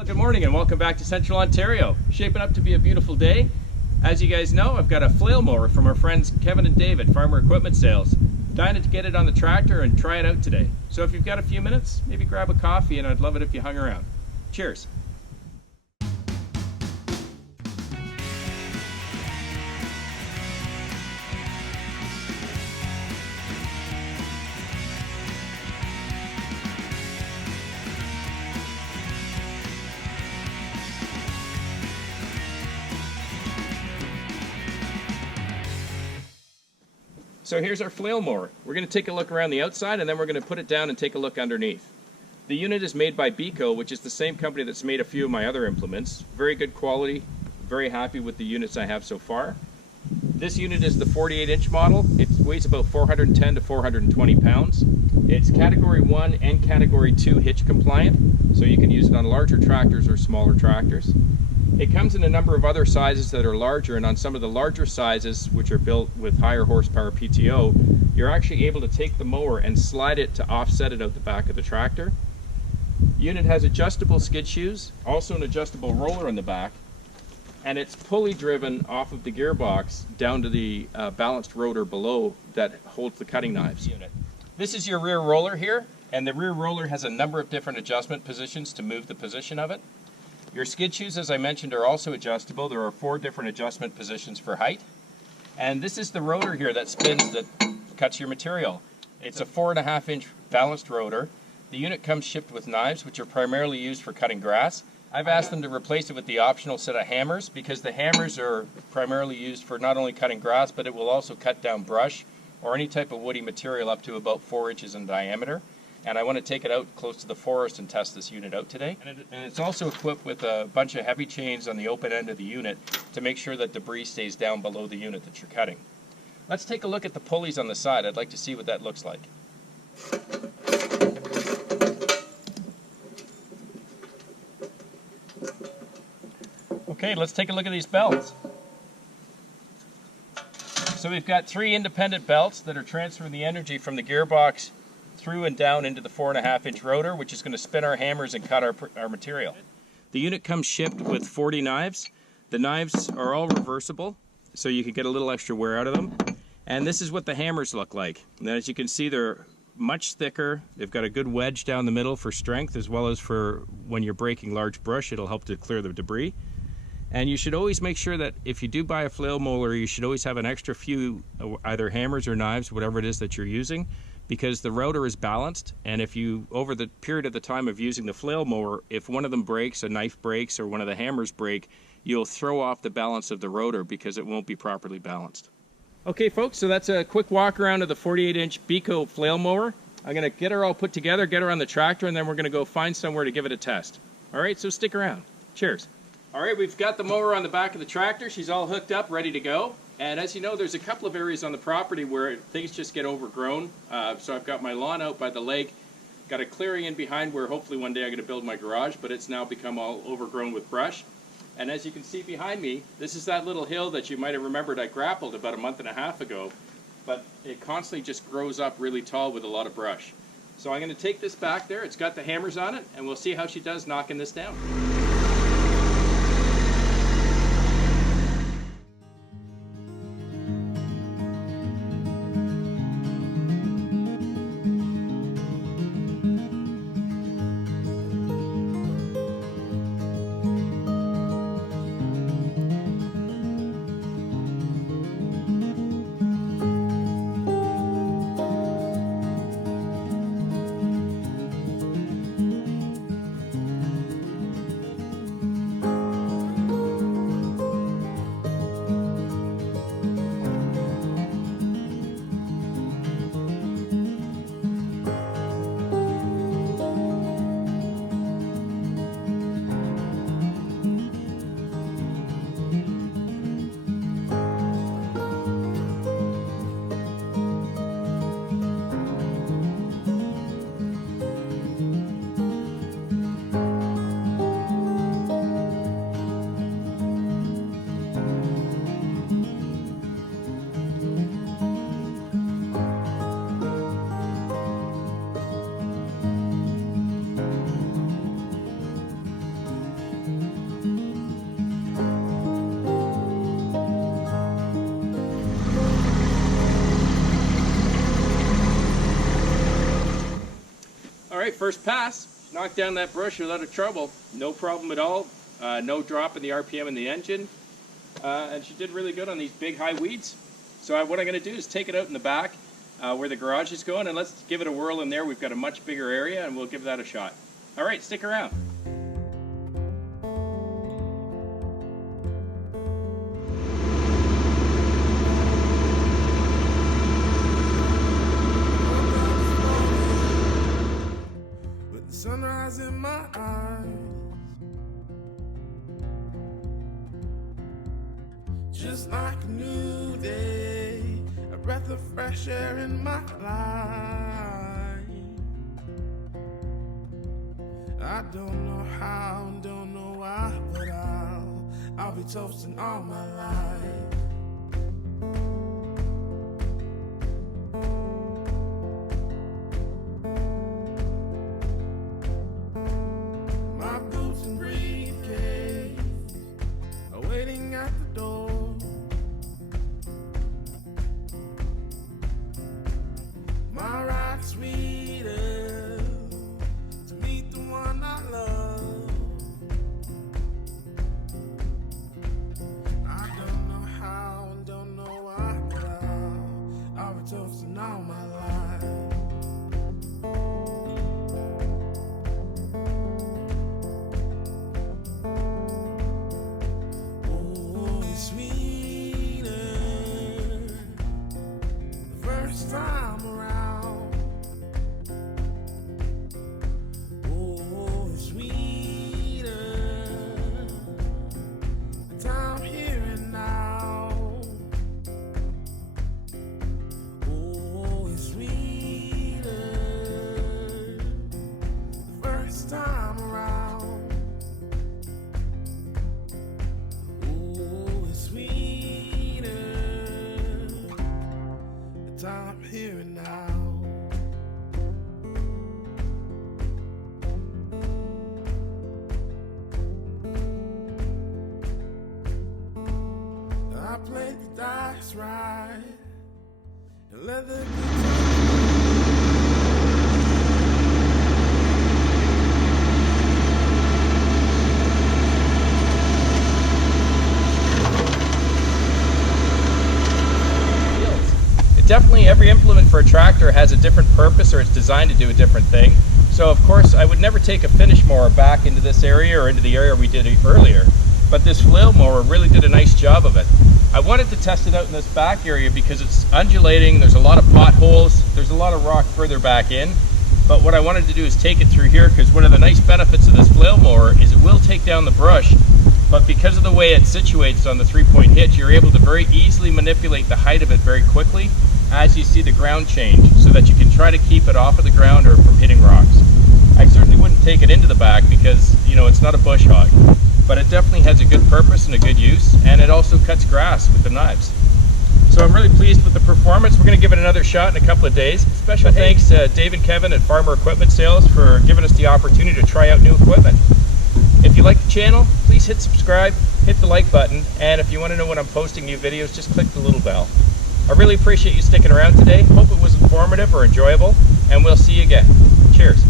Well, good morning and welcome back to Central Ontario. Shaping up to be a beautiful day. As you guys know, I've got a flail mower from our friends Kevin and David, Farmer Equipment Sales. Dying to get it on the tractor and try it out today. So if you've got a few minutes, maybe grab a coffee and I'd love it if you hung around. Cheers. So here's our flail mower. We're going to take a look around the outside and then we're going to put it down and take a look underneath. The unit is made by BECO, which is the same company that's made a few of my other implements. Very good quality, very happy with the units I have so far. This unit is the 48-inch model. It weighs about 410 to 420 pounds. It's Category 1 and Category 2 hitch compliant, so you can use it on larger tractors or smaller tractors. It comes in a number of other sizes that are larger, and on some of the larger sizes, which are built with higher horsepower PTO, you're actually able to take the mower and slide it to offset it out the back of the tractor. The unit has adjustable skid shoes, also an adjustable roller in the back, and it's pulley driven off of the gearbox down to the balanced rotor below that holds the cutting knives. This is your rear roller here, and the rear roller has a number of different adjustment positions to move the position of it. Your skid shoes, as I mentioned, are also adjustable. There are 4 different adjustment positions for height. And this is the rotor here that spins, that cuts your material. It's a 4.5-inch balanced rotor. The unit comes shipped with knives, which are primarily used for cutting grass. I've asked them to replace it with the optional set of hammers because the hammers are primarily used for not only cutting grass, but it will also cut down brush or any type of woody material up to about 4 inches in diameter. And I want to take it out close to the forest and test this unit out today. And it's also equipped with a bunch of heavy chains on the open end of the unit to make sure that debris stays down below the unit that you're cutting. Let's take a look at the pulleys on the side. I'd like to see what that looks like. Okay, let's take a look at these belts. So we've got 3 independent belts that are transferring the energy from the gearbox through and down into the 4.5-inch rotor, which is going to spin our hammers and cut our material. The unit comes shipped with 40 knives. The knives are all reversible, so you can get a little extra wear out of them. And this is what the hammers look like. And as you can see, they're much thicker. They've got a good wedge down the middle for strength, as well as for when you're breaking large brush, it'll help to clear the debris. And you should always make sure that if you do buy a flail mower, you should always have an extra few either hammers or knives, whatever it is that you're using, because the rotor is balanced, and if you, over the period of the time of using the flail mower, if one of them breaks, a knife breaks, or one of the hammers break, you'll throw off the balance of the rotor because it won't be properly balanced. Okay folks, so that's a quick walk around of the 48-inch BECO flail mower. I'm going to get her all put together, get her on the tractor, and then we're going to go find somewhere to give it a test. Alright, so stick around. Cheers. Alright, we've got the mower on the back of the tractor. She's all hooked up, ready to go. And as you know, there's a couple of areas on the property where things just get overgrown. So I've got my lawn out by the lake, got a clearing in behind where hopefully one day I'm going to build my garage, but it's now become all overgrown with brush. And as you can see behind me, this is that little hill that you might have remembered I grappled about a month and a half ago, but it constantly just grows up really tall with a lot of brush. So I'm going to take this back there, it's got the hammers on it, and we'll see how she does knocking this down. first pass, knocked down that brush without a trouble. No problem at all. No drop in the RPM in the engine. And she did really good on these big high weeds. So what I'm going to do is take it out in the back where the garage is going, and let's give it a whirl in there. We've got a much bigger area, and we'll give that a shot. All right, stick around. Sunrise in my eyes, just like a new day, a breath of fresh air in my life. I don't know how, don't know why, but I'll be toasting all my life. Waiting at the door, my ride sweeter to meet the one I love. I don't know how and don't know why, but I'll be toasting all my life. Time around, oh, it's sweeter, the time here and now, oh, it's sweeter, the first time around, oh, it's sweeter, the time here and now. I played the dice right and let the Definitely every implement for a tractor has a different purpose, or it's designed to do a different thing. So of course I would never take a finish mower back into this area or into the area we did earlier, but this flail mower really did a nice job of it. I wanted to test it out in this back area because it's undulating, there's a lot of potholes, there's a lot of rock further back in, but what I wanted to do is take it through here, because one of the nice benefits of this flail mower is it will take down the brush, but because of the way it situates on the 3-point hitch, you're able to very easily manipulate the height of it very quickly as you see the ground change, so that you can try to keep it off of the ground or from hitting rocks. I certainly wouldn't take it into the back because, you know, it's not a bush hog, but it definitely has a good purpose and a good use, and it also cuts grass with the knives. So I'm really pleased with the performance. We're going to give it another shot in a couple of days. Special thanks to Dave and Kevin at Farmer Equipment Sales for giving us the opportunity to try out new equipment. If you like the channel, please hit subscribe, hit the like button, and if you want to know when I'm posting new videos, just click the little bell. I really appreciate you sticking around today. Hope it was informative or enjoyable, and we'll see you again. Cheers.